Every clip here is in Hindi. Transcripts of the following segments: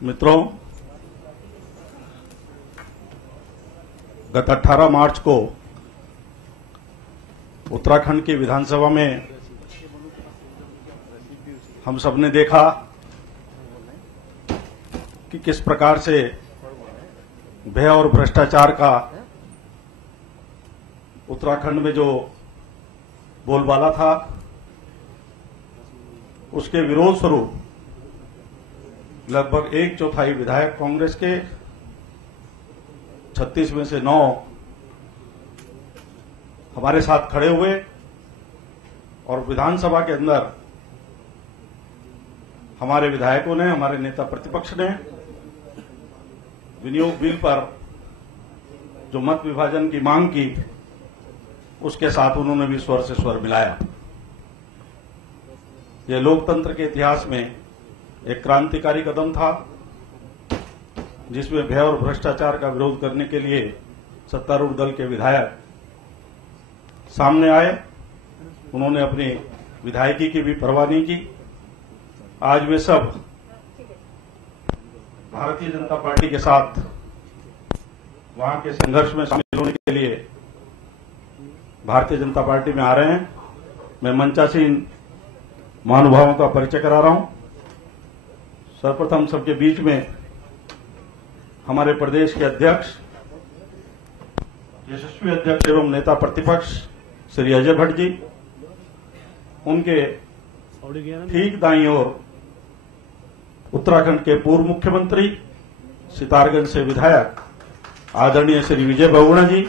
मित्रों, गत 18 मार्च को उत्तराखंड की विधानसभा में हम सबने देखा कि किस प्रकार से भय और भ्रष्टाचार का उत्तराखंड में जो बोलबाला था, उसके विरोध स्वरूप लगभग 1/4 विधायक कांग्रेस के 36 में से 9 हमारे साथ खड़े हुए और विधानसभा के अंदर हमारे विधायकों ने, हमारे नेता प्रतिपक्ष ने विनियोग बिल पर जो मत विभाजन की मांग की, उसके साथ उन्होंने भी स्वर से स्वर मिलाया। यह लोकतंत्र के इतिहास में एक क्रांतिकारी कदम था, जिसमें भय और भ्रष्टाचार का विरोध करने के लिए सत्तारूढ़ दल के विधायक सामने आए। उन्होंने अपनी विधायकी की भी परवाह नहीं की। आज वे सब भारतीय जनता पार्टी के साथ वहां के संघर्ष में शामिल होने के लिए भारतीय जनता पार्टी में आ रहे हैं। मैं मंचासीन महानुभावों का परिचय करा रहा हूं। सर्वप्रथम सबके बीच में हमारे प्रदेश के अध्यक्ष, यशस्वी अध्यक्ष एवं नेता प्रतिपक्ष श्री अजय भट्ट जी, उनके ठीक दाईं ओर उत्तराखंड के पूर्व मुख्यमंत्री, सितारगंज से विधायक आदरणीय श्री विजय बहुगुणा जी,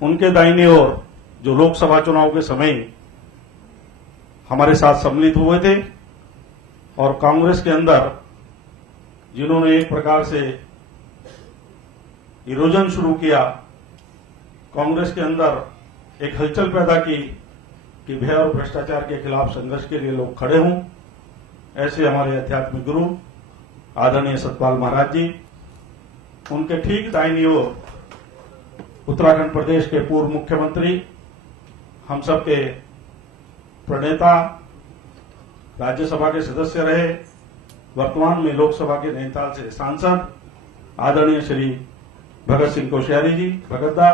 उनके दाहिने ओर जो लोकसभा चुनाव के समय हमारे साथ सम्मिलित हुए थे और कांग्रेस के अंदर जिन्होंने एक प्रकार से इरोजन शुरू किया, कांग्रेस के अंदर एक हलचल पैदा की कि भय और भ्रष्टाचार के खिलाफ संघर्ष के लिए लोग खड़े हों, ऐसे हमारे आध्यात्मिक गुरु आदरणीय सतपाल महाराज जी, उनके ठीक दाहिनी ओर उत्तराखंड प्रदेश के पूर्व मुख्यमंत्री, हम सबके प्रणेता, राज्यसभा के सदस्य रहे, वर्तमान में लोकसभा के नैनीताल से सांसद आदरणीय श्री भगत सिंह कोश्यारी जी, भगतदा,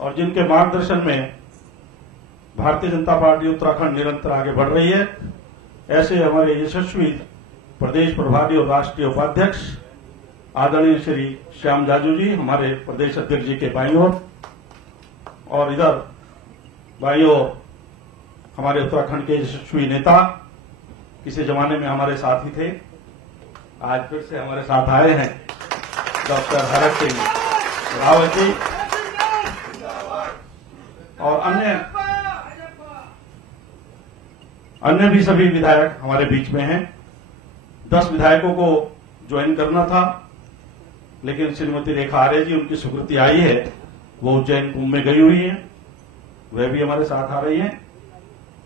और जिनके मार्गदर्शन में भारतीय जनता पार्टी उत्तराखंड निरंतर आगे बढ़ रही है, ऐसे हमारे यशस्वी प्रदेश प्रभारी और राष्ट्रीय उपाध्यक्ष आदरणीय श्री श्याम जाजू जी, हमारे प्रदेश अध्यक्ष जी के बाईं ओर, और इधर बाईं ओर हमारे उत्तराखंड के यशस्वी नेता, किसी जमाने में हमारे साथ ही थे, आज फिर से हमारे साथ आए हैं, डॉक्टर हरक सिंह रावत जी, और अन्य भी सभी विधायक हमारे बीच में हैं। 10 विधायकों को ज्वाइन करना था, लेकिन श्रीमती रेखा आर्य जी, उनकी स्वीकृति आई है, वो उज्जैन कुंभ में गई हुई हैं, वह भी हमारे साथ आ रही हैं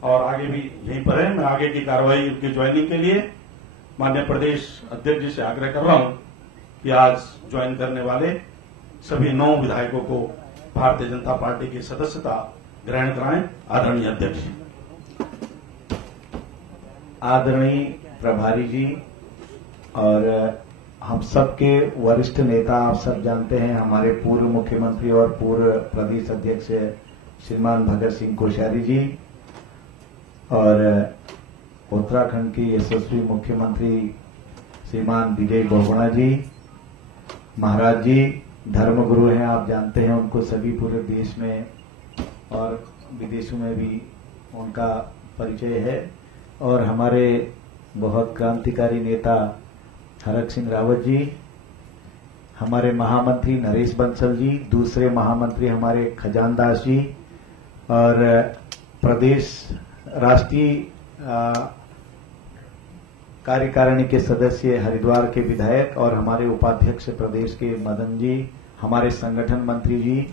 और आगे भी यहीं पर है। मैं आगे की कार्रवाई उनकी ज्वाइनिंग के लिए माननीय प्रदेश अध्यक्ष जी से आग्रह कर रहा हूं कि आज ज्वाइन करने वाले सभी 9 विधायकों को भारतीय जनता पार्टी की सदस्यता ग्रहण कराएं। आदरणीय अध्यक्ष जी। आदरणीय प्रभारी जी और हम सबके वरिष्ठ नेता, आप सब जानते हैं, हमारे पूर्व मुख्यमंत्री और पूर्व प्रदेश अध्यक्ष श्रीमान भगत सिंह कोश्यारी जी, और उत्तराखंड के यशस्वी मुख्यमंत्री श्रीमान विजय बहुगुणा जी महाराज जी, धर्मगुरु हैं, आप जानते हैं उनको, सभी पूरे देश में और विदेशों में भी उनका परिचय है, और हमारे बहुत क्रांतिकारी नेता हरक सिंह रावत जी, हमारे महामंत्री नरेश बंसल जी, दूसरे महामंत्री हमारे खजानदास जी, और प्रदेश राष्ट्रीय कार्यकारिणी के सदस्य हरिद्वार के विधायक और हमारे उपाध्यक्ष प्रदेश के मदन जी, हमारे संगठन मंत्री जी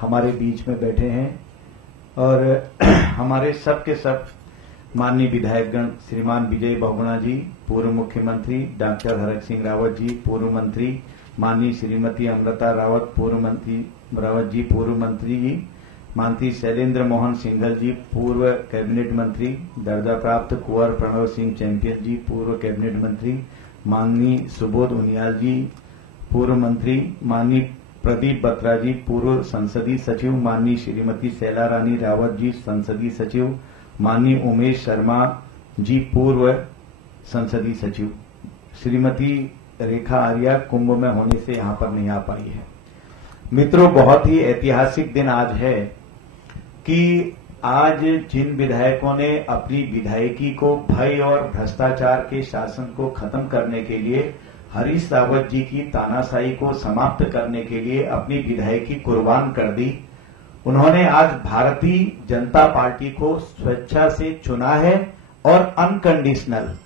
हमारे बीच में बैठे हैं, और हमारे सब के सब माननीय विधायकगण श्रीमान विजय बहुगुणा जी, पूर्व मुख्यमंत्री, डॉक्टर हरक सिंह रावत जी, पूर्व मंत्री, माननीय श्रीमती अमृता रावत, पूर्व मंत्री रावत जी, पूर्व मंत्री जी, माननीय शैलेंद्र मोहन सिंघल जी, पूर्व कैबिनेट मंत्री, दर्जा प्राप्त कुंवर प्रणव सिंह चैंपियन जी, पूर्व कैबिनेट मंत्री, माननीय सुबोध उनियाल जी, पूर्व मंत्री, माननीय प्रदीप बत्रा जी, पूर्व संसदीय सचिव, माननीय श्रीमती शैला रानी रावत जी, संसदीय सचिव, माननीय उमेश शर्मा जी, पूर्व संसदीय सचिव, श्रीमती रेखा आर्या कुंभ में होने से यहां पर नहीं आ पाई है। मित्रों, बहुत ही ऐतिहासिक दिन आज है कि आज जिन विधायकों ने अपनी विधायकी को भय और भ्रष्टाचार के शासन को खत्म करने के लिए, हरीश रावत जी की तानाशाही को समाप्त करने के लिए अपनी विधायकी कुर्बान कर दी, उन्होंने आज भारतीय जनता पार्टी को स्वेच्छा से चुना है और अनकंडीशनल,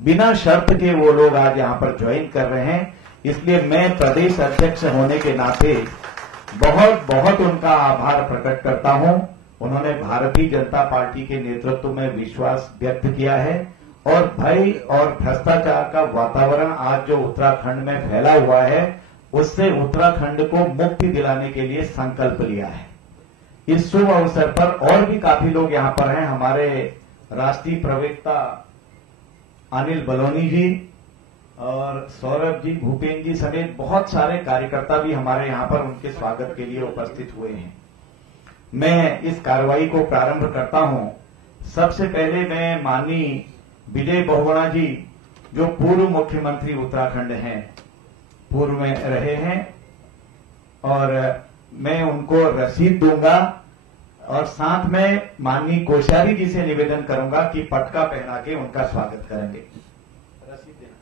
बिना शर्त के वो लोग आज यहां पर ज्वाइन कर रहे हैं। इसलिए मैं प्रदेश अध्यक्ष होने के नाते बहुत बहुत उनका आभार प्रकट करता हूं। उन्होंने भारतीय जनता पार्टी के नेतृत्व में विश्वास व्यक्त किया है और भय और भ्रष्टाचार का वातावरण आज जो उत्तराखंड में फैला हुआ है, उससे उत्तराखंड को मुक्ति दिलाने के लिए संकल्प लिया है। इस शुभ अवसर पर और भी काफी लोग यहां पर हैं। हमारे राष्ट्रीय प्रवक्ता अनिल बलौनी जी और सौरभ जी, भूपेन्द्र जी समेत बहुत सारे कार्यकर्ता भी हमारे यहां पर उनके स्वागत के लिए उपस्थित हुए हैं। मैं इस कार्रवाई को प्रारंभ करता हूं। सबसे पहले मैं माननीय विजय बहुगुणा जी, जो पूर्व मुख्यमंत्री उत्तराखंड हैं, पूर्व में रहे हैं, और मैं उनको रसीद दूंगा और साथ में माननीय कोश्यारी जी से निवेदन करूंगा कि पटका पहना के उनका स्वागत करेंगे। रसीद देना।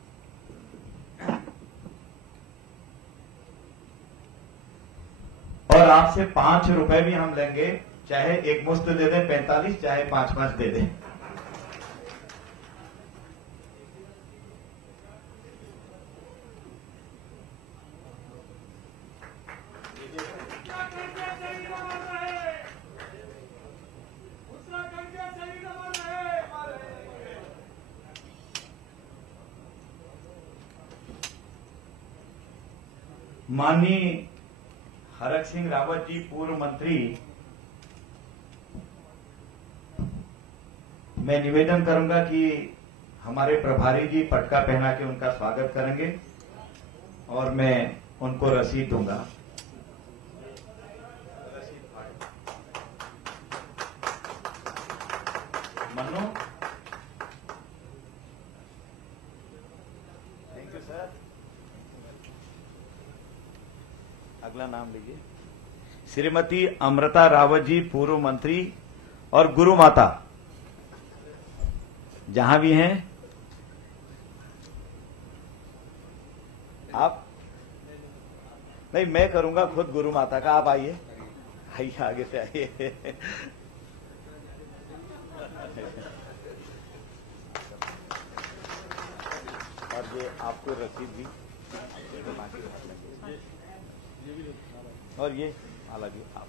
और आपसे 5 रुपए भी हम लेंगे, चाहे एक मुश्त दे दें 45, चाहे 5-5 दे दें। माननीय हरक सिंह रावत जी, पूर्व मंत्री, मैं निवेदन करूंगा कि हमारे प्रभारी जी पटका पहना के उनका स्वागत करेंगे और मैं उनको रसीद दूंगा। Mannu, thank you sir. अगला नाम लीजिए। श्रीमती अमृता रावत जी, पूर्व मंत्री और गुरु माता, जहां भी हैं आप। नहीं, मैं करूंगा खुद गुरु माता का। आप आइए, आइए आगे से आइए। और ये आपको रसीद भी, और ये हालांकि आप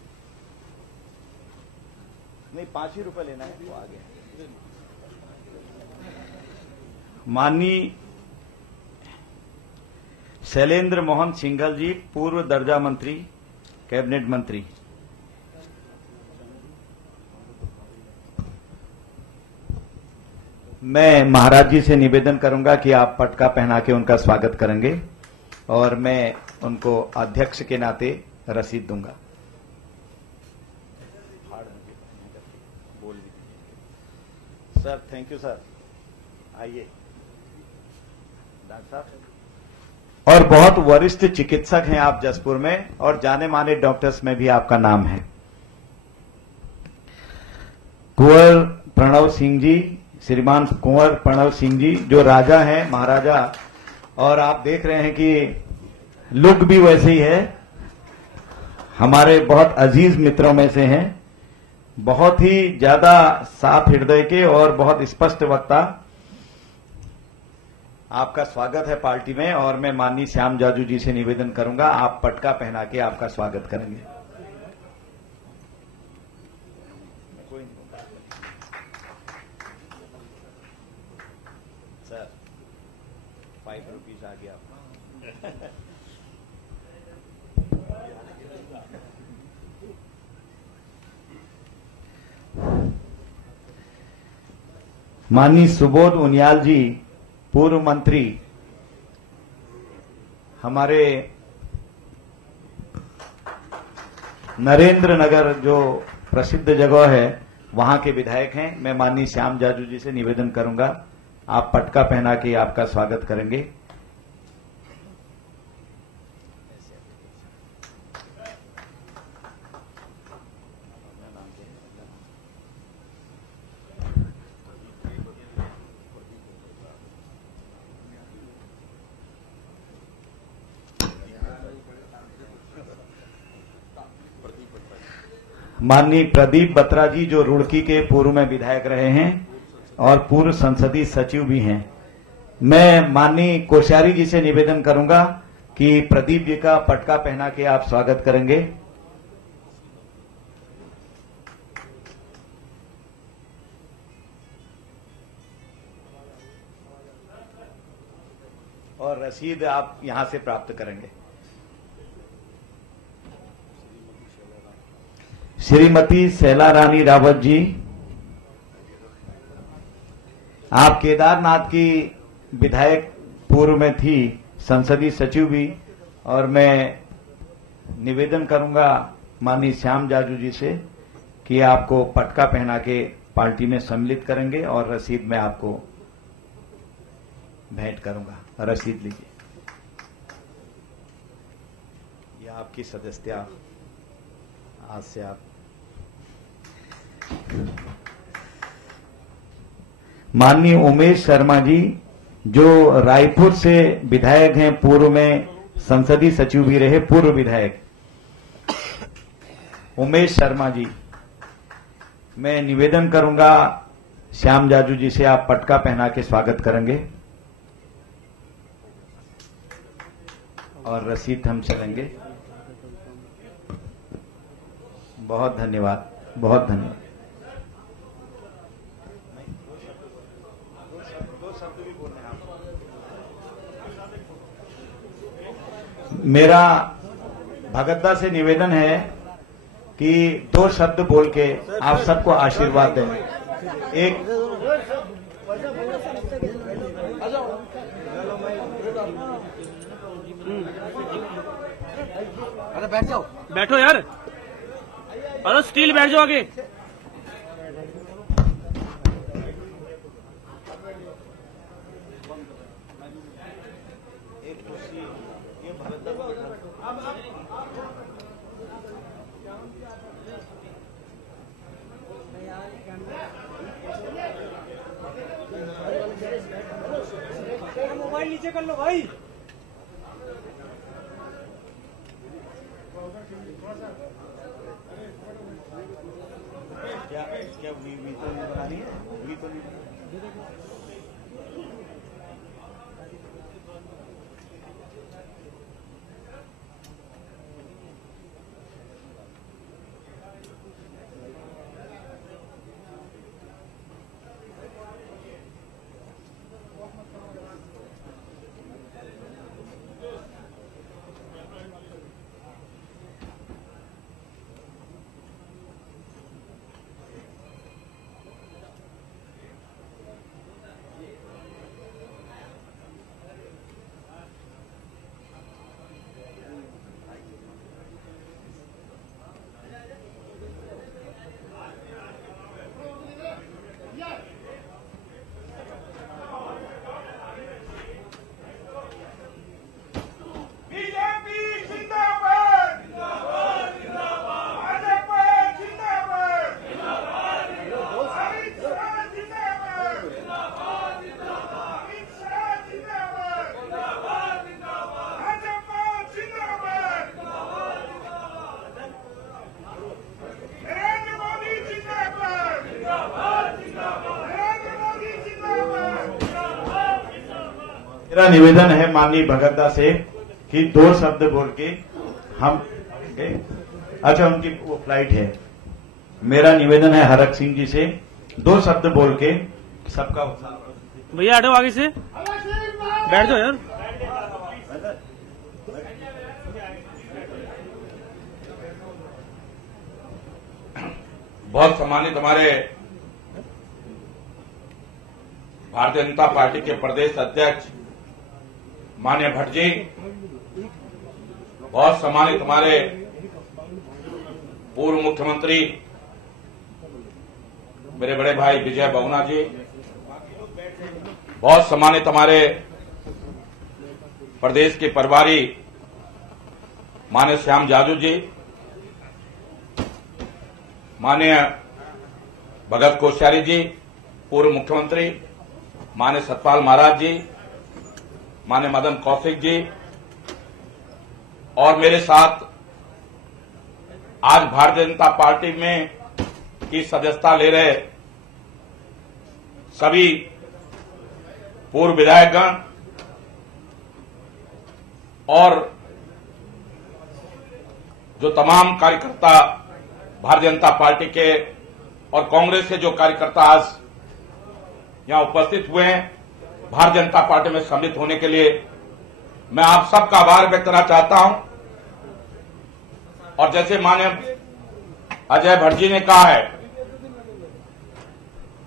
नहीं, 5 ही रुपए लेना है, वो आ गया। माननीय शैलेंद्र मोहन सिंघल जी, पूर्व दर्जा मंत्री, कैबिनेट मंत्री, मैं महाराज जी से निवेदन करूंगा कि आप पटका पहना के उनका स्वागत करेंगे और मैं उनको अध्यक्ष के नाते रसीद दूंगा। Sir, thank you sir. आइए डॉक्टर साहब। और बहुत वरिष्ठ चिकित्सक हैं आप जसपुर में, और जाने माने डॉक्टर्स में भी आपका नाम है। कुंवर प्रणव सिंह जी, श्रीमान कुंवर प्रणव सिंह जी, जो राजा हैं, महाराजा, और आप देख रहे हैं कि लुक भी वैसे ही है, हमारे बहुत अजीज मित्रों में से हैं, बहुत ही ज्यादा साफ हृदय के और बहुत स्पष्ट वक्ता। आपका स्वागत है पार्टी में, और मैं माननीय श्याम जाजू जी से निवेदन करूंगा, आप पटका पहना के आपका स्वागत करेंगे। सर, 5 रुपीज आ गया। माननीय सुबोध उनियाल जी, पूर्व मंत्री, हमारे नरेंद्र नगर जो प्रसिद्ध जगह है वहां के विधायक हैं। मैं माननीय श्याम जाजू जी से निवेदन करूंगा, आप पटका पहना के आपका स्वागत करेंगे। माननीय प्रदीप बत्रा जी जो रुड़की के पूर्व में विधायक रहे हैं और पूर्व संसदीय सचिव भी हैं। मैं माननीय कोश्यारी जी से निवेदन करूंगा कि प्रदीप जी का पटका पहना के आप स्वागत करेंगे। और रसीद आप यहां से प्राप्त करेंगे। श्रीमती शैला रानी रावत जी, आप केदारनाथ की विधायक पूर्व में थी, संसदीय सचिव भी, और मैं निवेदन करूंगा माननीय श्याम जाजू जी से कि आपको पटका पहना के पार्टी में सम्मिलित करेंगे और रसीद मैं आपको भेंट करूंगा। रसीद लीजिए, यह आपकी सदस्यता आज से आप। माननीय उमेश शर्मा जी जो रायपुर से विधायक हैं, पूर्व में संसदीय सचिव भी रहे, पूर्व विधायक उमेश शर्मा जी, मैं निवेदन करूंगा श्याम जाजू जी से आप पटका पहना के स्वागत करेंगे और रसीद हम चलेंगे। बहुत धन्यवाद, बहुत धन्यवाद। मेरा भगतदा से निवेदन है कि 2 शब्द बोल के आप सबको आशीर्वाद दें। एक अरे बैठ जाओ, बैठो यार, अरे स्टील बैठ जाओ आगे। मोबाइल नीचे कर लो भाई। क्या वी तो नहीं बना रही है, वी तो नहीं। मेरा निवेदन है माननीय भगतदा से कि 2 शब्द बोल के हम, अच्छा उनकी वो फ्लाइट है। मेरा निवेदन है हरक सिंह जी से 2 शब्द बोल के सबका। भैया हटो आगे से, बैठ जाओ यार। बहुत सम्मानित हमारे भारतीय जनता पार्टी के प्रदेश अध्यक्ष माननीय भट्ट जी, बहुत सम्मानित हमारे पूर्व मुख्यमंत्री मेरे बड़े भाई विजय बहुगुणा जी, बहुत सम्मानित हमारे प्रदेश के प्रभारी माननीय श्याम जाजू जी, माननीय भगत कोश्यारी जी पूर्व मुख्यमंत्री, माननीय सतपाल महाराज जी, माननीय मदन कौशिक जी, और मेरे साथ आज भारतीय जनता पार्टी में की सदस्यता ले रहे सभी पूर्व विधायकगण और जो तमाम कार्यकर्ता भारतीय जनता पार्टी के और कांग्रेस के जो कार्यकर्ता आज यहां उपस्थित हुए हैं भारतीय जनता पार्टी में सम्मिलित होने के लिए, मैं आप सबका आभार व्यक्त करना चाहता हूं। और जैसे माननीय अजय भट्ट जी ने कहा है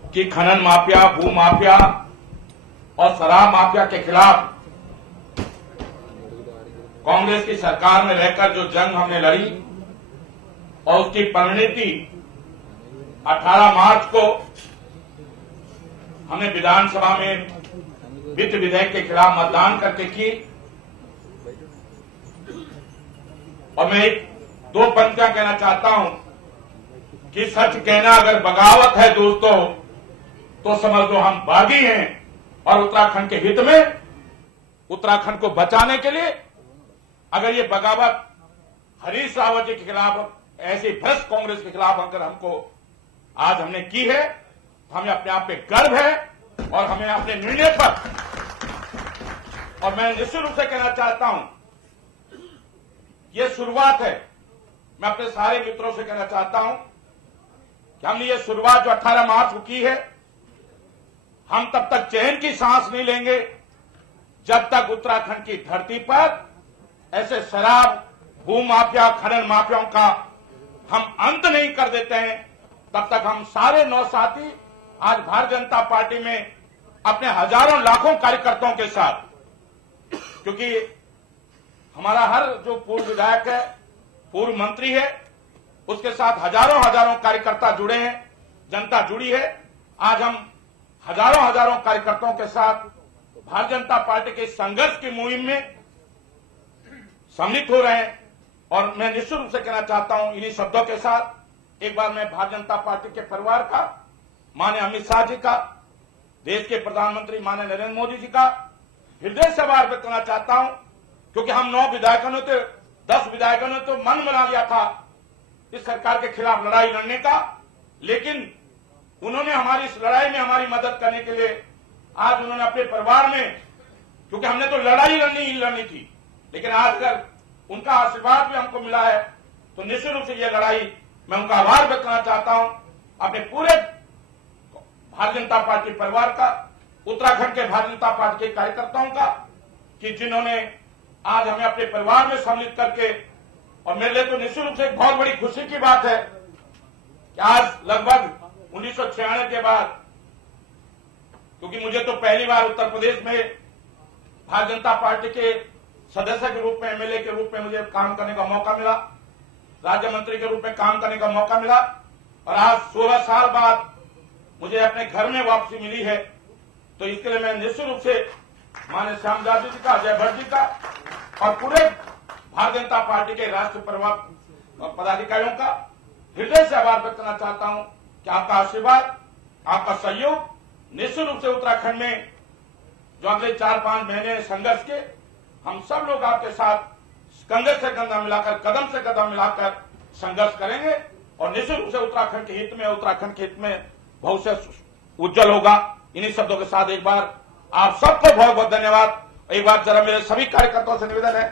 कि खनन माफिया, भू माफिया और शराब माफिया के खिलाफ कांग्रेस की सरकार में रहकर जो जंग हमने लड़ी और उसकी परिणति 18 मार्च को हमने विधानसभा में वित्त विधेयक के खिलाफ मतदान करके की। और मैं दो पंक्तियां कहना चाहता हूं कि सच कहना अगर बगावत है दोस्तों तो समझ लो हम बागी हैं, और उत्तराखंड के हित में, उत्तराखंड को बचाने के लिए अगर ये बगावत हरीश रावत जी के खिलाफ, ऐसी भ्रष्ट कांग्रेस के खिलाफ अगर आज हमने की है तो हमें अपने आप पे गर्व है और हमें अपने निर्णय पर, और मैं निश्चित रूप से कहना चाहता हूं ये शुरुआत है। मैं अपने सारे मित्रों से कहना चाहता हूं कि हमने ये शुरुआत जो 18 मार्च को की है, हम तब तक चैन की सांस नहीं लेंगे जब तक उत्तराखंड की धरती पर ऐसे शराब, भू माफिया, खनन माफियाओं का हम अंत नहीं कर देते हैं। तब तक हम सारे नौ साथी आज भारतीय जनता पार्टी में अपने हजारों लाखों कार्यकर्ताओं के साथ, क्योंकि हमारा हर जो पूर्व विधायक है, पूर्व मंत्री है, उसके साथ हजारों हजारों कार्यकर्ता जुड़े हैं, जनता जुड़ी है। आज हम हजारों हजारों कार्यकर्ताओं के साथ भारतीय जनता पार्टी के संघर्ष की मुहिम में सम्मिलित हो रहे हैं। और मैं निश्चित रूप से कहना चाहता हूं इन्हीं शब्दों के साथ, एक बार मैं भारतीय जनता पार्टी के परिवार का, माननीय अमित शाह जी का, देश के प्रधानमंत्री माननीय नरेंद्र मोदी जी का हृदय से आभार व्यक्त करना चाहता हूं, क्योंकि हम 9 विधायकों ने तो 10 विधायकों ने तो मन बना लिया था इस सरकार के खिलाफ लड़ाई लड़ने का, लेकिन उन्होंने हमारी इस लड़ाई में हमारी मदद करने के लिए आज उन्होंने अपने परिवार में, क्योंकि हमने तो लड़ाई लड़नी थी, लेकिन आज अगर उनका आशीर्वाद भी हमको मिला है तो निश्चित रूप से यह लड़ाई, मैं उनका आभार व्यक्त करना चाहता हूं अपने पूरे भारतीय जनता पार्टी परिवार का, उत्तराखंड के भारतीय जनता पार्टी के कार्यकर्ताओं का, कि जिन्होंने आज हमें अपने परिवार में सम्मिलित करके, और मेरे लिए तो निश्चित रूप से एक बहुत बड़ी खुशी की बात है कि आज लगभग 1996 के बाद, क्योंकि मुझे तो पहली बार उत्तर प्रदेश में भारतीय जनता पार्टी के सदस्य के रूप में, एमएलए के रूप में मुझे काम करने का मौका मिला, राज्य मंत्री के रूप में काम करने का मौका मिला, और आज 16 साल बाद मुझे अपने घर में वापसी मिली है। तो इसके लिए मैं निश्चित रूप से माननीय श्याम जाजू जी का, अजय भट्ट जी का और पूरे भारतीय जनता पार्टी के राष्ट्रीय पदाधिकारियों का हृदय से आभार व्यक्त करना चाहता हूं कि आपका आशीर्वाद, आपका सहयोग निश्चित रूप से उत्तराखंड में जो अगले 4-5 महीने संघर्ष के, हम सब लोग आपके साथ कंधे से कंधा मिलाकर, कदम से कदम मिलाकर संघर्ष करेंगे, और निश्चित रूप से उत्तराखंड के हित में, उत्तराखंड के हित में भविष्य उज्जवल होगा। इन्हीं शब्दों के साथ एक बार आप सबको बहुत बहुत धन्यवाद। एक बार जरा मेरे सभी कार्यकर्ताओं से निवेदन है,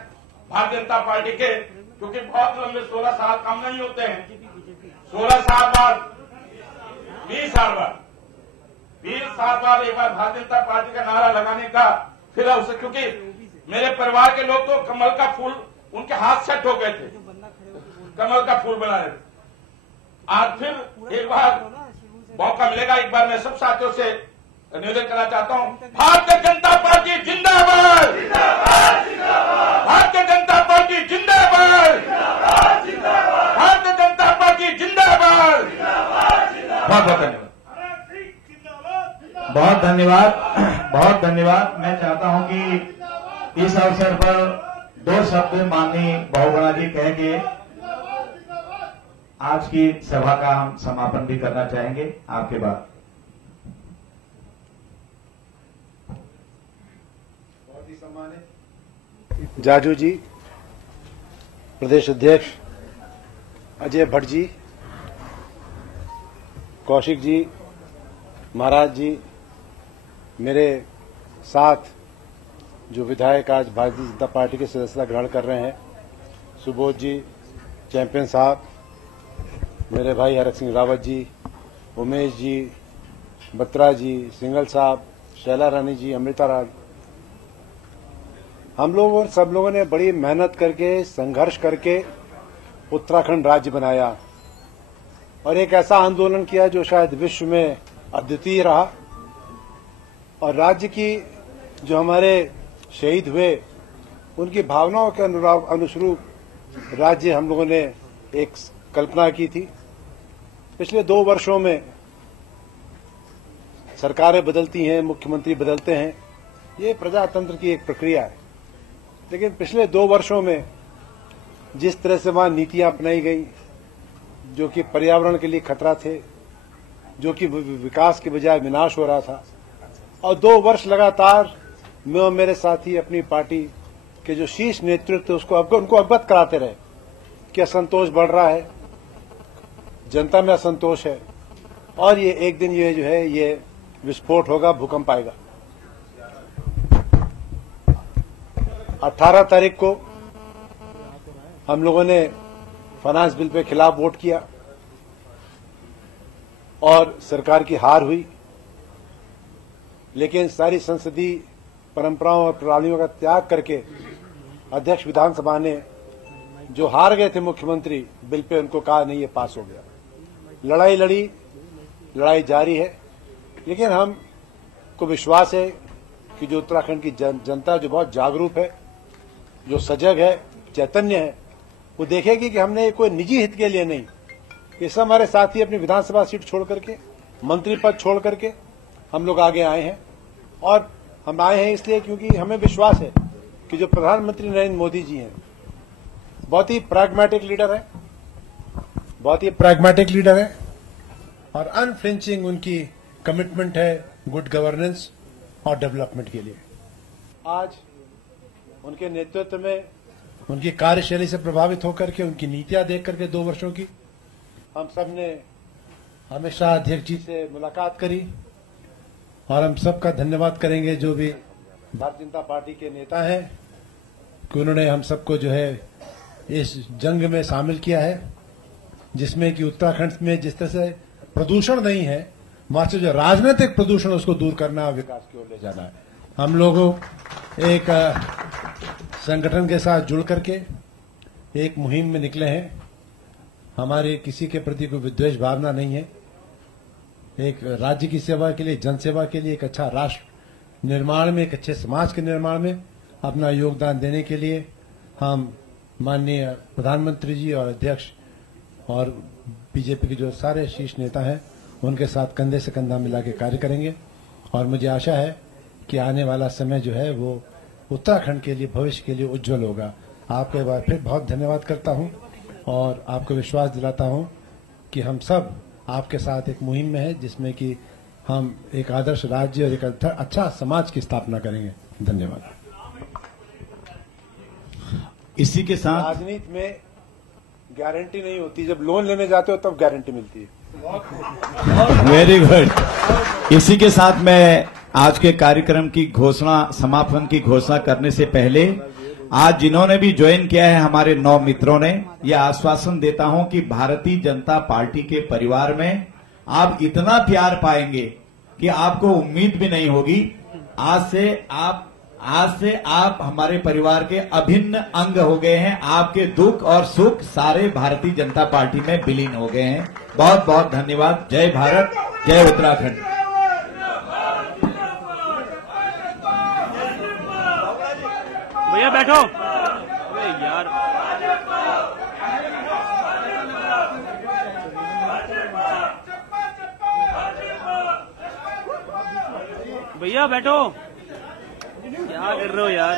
भारतीय जनता पार्टी के, क्योंकि बहुत लंबे 16 साल कम नहीं होते हैं, 16 साल बाद 20 साल बाद 20 साल बाद एक बार भारतीय जनता पार्टी का नारा लगाने का फिर अवसर, क्योंकि मेरे परिवार के लोग तो कमल का फूल उनके हाथ सेट हो गए थे, कमल का फूल बना रहे थे। आज फिर एक बार मौका मिलेगा, एक बार मैं सब साथियों से निवेदन करना चाहता हूं, भारतीय जनता पार्टी जिंदाबाद, भारतीय जनता पार्टी जिंदाबाद, भारतीय जनता पार्टी जिंदाबाद। बहुत बहुत धन्यवाद। बहुत धन्यवाद, बहुत धन्यवाद। मैं चाहता हूं कि इस अवसर पर 2 शब्द माननीय बहुगुणा जी कह के आज की सभा का हम समापन भी करना चाहेंगे आपके बाद। बहुत ही सम्मानित जाजू जी, प्रदेश अध्यक्ष अजय भट्ट जी, कौशिक जी, महाराज जी, मेरे साथ जो विधायक आज भारतीय जनता पार्टी के सदस्यता ग्रहण कर रहे हैं, सुबोध जी, चैंपियन साहब, मेरे भाई हरक सिंह रावत जी, उमेश जी, बत्रा जी, सिंगल साहब, शैला रानी जी, अमृता राज, हम लोगों सब लोगों ने बड़ी मेहनत करके, संघर्ष करके उत्तराखंड राज्य बनाया और एक ऐसा आंदोलन किया जो शायद विश्व में अद्वितीय रहा। और राज्य की जो हमारे शहीद हुए उनकी भावनाओं के अनुरूप राज्य हम लोगों ने एक कल्पना की थी। पिछले 2 वर्षों में सरकारें बदलती हैं, मुख्यमंत्री बदलते हैं, ये प्रजातंत्र की एक प्रक्रिया है। लेकिन पिछले 2 वर्षों में जिस तरह से वहां नीतियां अपनाई गई जो कि पर्यावरण के लिए खतरा थे, जो कि विकास के बजाय विनाश हो रहा था, और 2 वर्ष लगातार मैं और मेरे साथी अपनी पार्टी के जो शीर्ष नेतृत्व उनको अवगत कराते रहे कि असंतोष बढ़ रहा है, जनता में असंतोष है और ये एक दिन ये जो है ये विस्फोट होगा, भूकंप आएगा। 18 तारीख को हम लोगों ने फाइनेंस बिल पे खिलाफ वोट किया और सरकार की हार हुई। लेकिन सारी संसदीय परंपराओं और प्रणालियों का त्याग करके अध्यक्ष विधानसभा ने जो हार गए थे मुख्यमंत्री बिल पे, उनको कहा नहीं ये पास हो गया। लड़ाई लड़ी, लड़ाई जारी है, लेकिन हम को विश्वास है कि जो उत्तराखंड की जनता जो बहुत जागरूक है, जो सजग है, चैतन्य है, वो देखेगी कि हमने कोई निजी हित के लिए नहीं, ये सब हमारे साथी अपनी विधानसभा सीट छोड़ करके, मंत्री पद छोड़ करके हम लोग आगे आए हैं। और हम आए हैं इसलिए क्योंकि हमें विश्वास है कि जो प्रधानमंत्री नरेंद्र मोदी जी हैं बहुत ही प्रैग्मेटिक लीडर है, बहुत ही प्रैग्मेटिक लीडर है और अनफ्लिंचिंग उनकी कमिटमेंट है गुड गवर्नेंस और डेवलपमेंट के लिए। आज उनके नेतृत्व में, उनकी कार्यशैली से प्रभावित होकर के, उनकी नीतियां देख करके 2 वर्षों की हम सब ने हमेशा अध्यक्ष जी से मुलाकात करी और हम सबका धन्यवाद करेंगे जो भी भारतीय जनता पार्टी के नेता हैं कि उन्होंने हम सबको जो है इस जंग में शामिल किया है, जिसमें कि उत्तराखंड में जिस तरह से प्रदूषण नहीं है, वहां से जो राजनीतिक प्रदूषण उसको दूर करना और विकास की ओर ले जाना है। हम लोगों एक संगठन के साथ जुड़ करके एक मुहिम में निकले हैं। हमारे किसी के प्रति कोई विद्वेष भावना नहीं है। एक राज्य की सेवा के लिए, जन सेवा के लिए, एक अच्छा राष्ट्र निर्माण में, एक अच्छे समाज के निर्माण में अपना योगदान देने के लिए हम माननीय प्रधानमंत्री जी और अध्यक्ष और बीजेपी के जो सारे शीर्ष नेता हैं उनके साथ कंधे से कंधा मिला के कार्य करेंगे। और मुझे आशा है कि आने वाला समय जो है वो उत्तराखंड के लिए, भविष्य के लिए उज्जवल होगा। आपको एक बार फिर बहुत धन्यवाद करता हूं और आपको विश्वास दिलाता हूं कि हम सब आपके साथ एक मुहिम में है जिसमें कि हम एक आदर्श राज्य और एक अच्छा समाज की स्थापना करेंगे। धन्यवाद। इसी के साथ राजनीति में गारंटी नहीं होती, जब लोन लेने जाते हो तब गारंटी मिलती है। Very good. इसी के साथ मैं आज के कार्यक्रम की घोषणा, समापन की घोषणा करने से पहले आज जिन्होंने भी ज्वाइन किया है हमारे 9 मित्रों ने, यह आश्वासन देता हूं कि भारतीय जनता पार्टी के परिवार में आप इतना प्यार पाएंगे कि आपको उम्मीद भी नहीं होगी। आज से आप हमारे परिवार के अभिन्न अंग हो गए हैं। आपके दुख और सुख सारे भारतीय जनता पार्टी में विलीन हो गए हैं। बहुत बहुत धन्यवाद। जय भारत, जय उत्तराखंड। भैया बैठो। अरे यार भैया बैठो, क्या कर रहे हो यार।